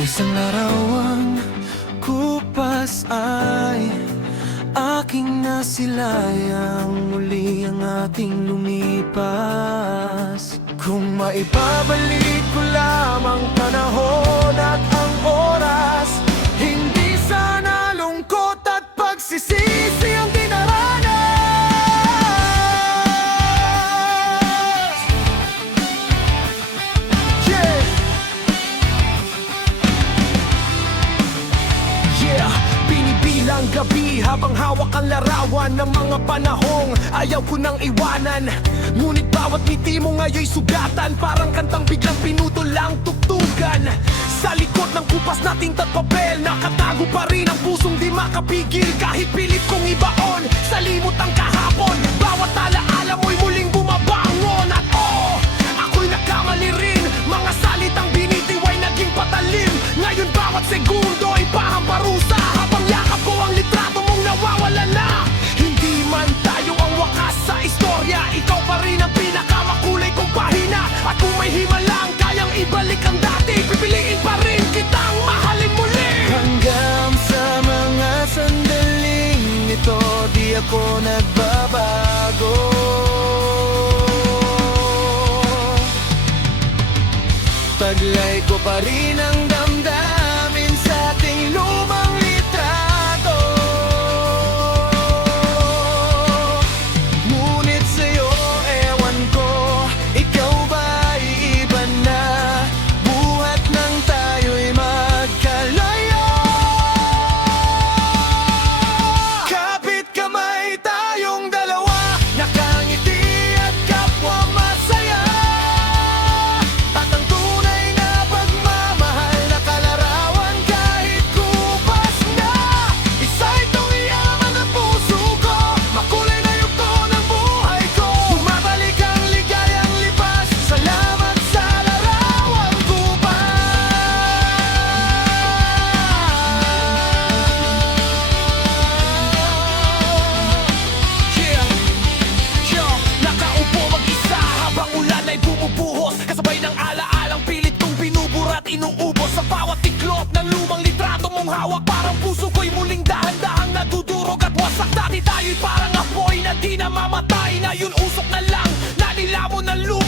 Isang larawang kupas ay aking nasilayang, muli ang ating lumipas. Kung maibabalik ko lamang panahon at ang oras, hindi sana lungkot at pagsisisi ang dinaranas. Yeah! Yeah! Binibilang gabi habang hawak ang larawan ng mga panahong ayaw ko nang iwanan. Ngunit bawat ngiti mo ngayon'y sugatan, parang kantang biglang pinutol lang tugtugan. Sa likod ng kupas nating tatpapel, nakatago pa rin ang pusong di makapigil. Kahit pilit kong ibaon sa limot ang kahapon, bawat alaala mo'y muling bumabangon. At oo, ako'y nakamali rin, mga salitang binitiway naging patalim. Ngayon bawat segundo ay parang parusa, habang yakap ko ang litrato mong nawawala na. Hindi man tayo ang wakas sa istorya, ikaw pa rin ang pinakamakulay kong pahina. At kung may himalang kayang ibalik ang dati, pipiliin pa rin kitang mahalin muli. Hanggang sa mga sandaling ito, di ako nagbabago. Taglay ko pa rin ang damdamin sa ating lumang litrato. Ngunit sa'yo, ewan ko, ikaw ba'y iba na? Buhat nang tayo'y magkalayo. Kapit kamay tayong dalawa, nakangiti at kapwa masaya. At ang tunay na pagmamahal na kalarawan kahit kupas na. Isa itong iyaman ng puso ko, makulay na yugto ng buhay ko. Bumabalik ang ligayang lipas, salamat sa larawang kupas. Yeah, yo, nakaupo mag-isa habang ulan ay bumubuhos, kasabay ng alaalang pilit kong binuburat inuubos. Sa bawat tiklop ng lumang litrato mong hawak, parang puso ko'y muling dahan-dahang nadudurog at wasak. Dati tayo'y parang apoy na di namamatay, ngayon usok na lang, nanilamon ng lupa.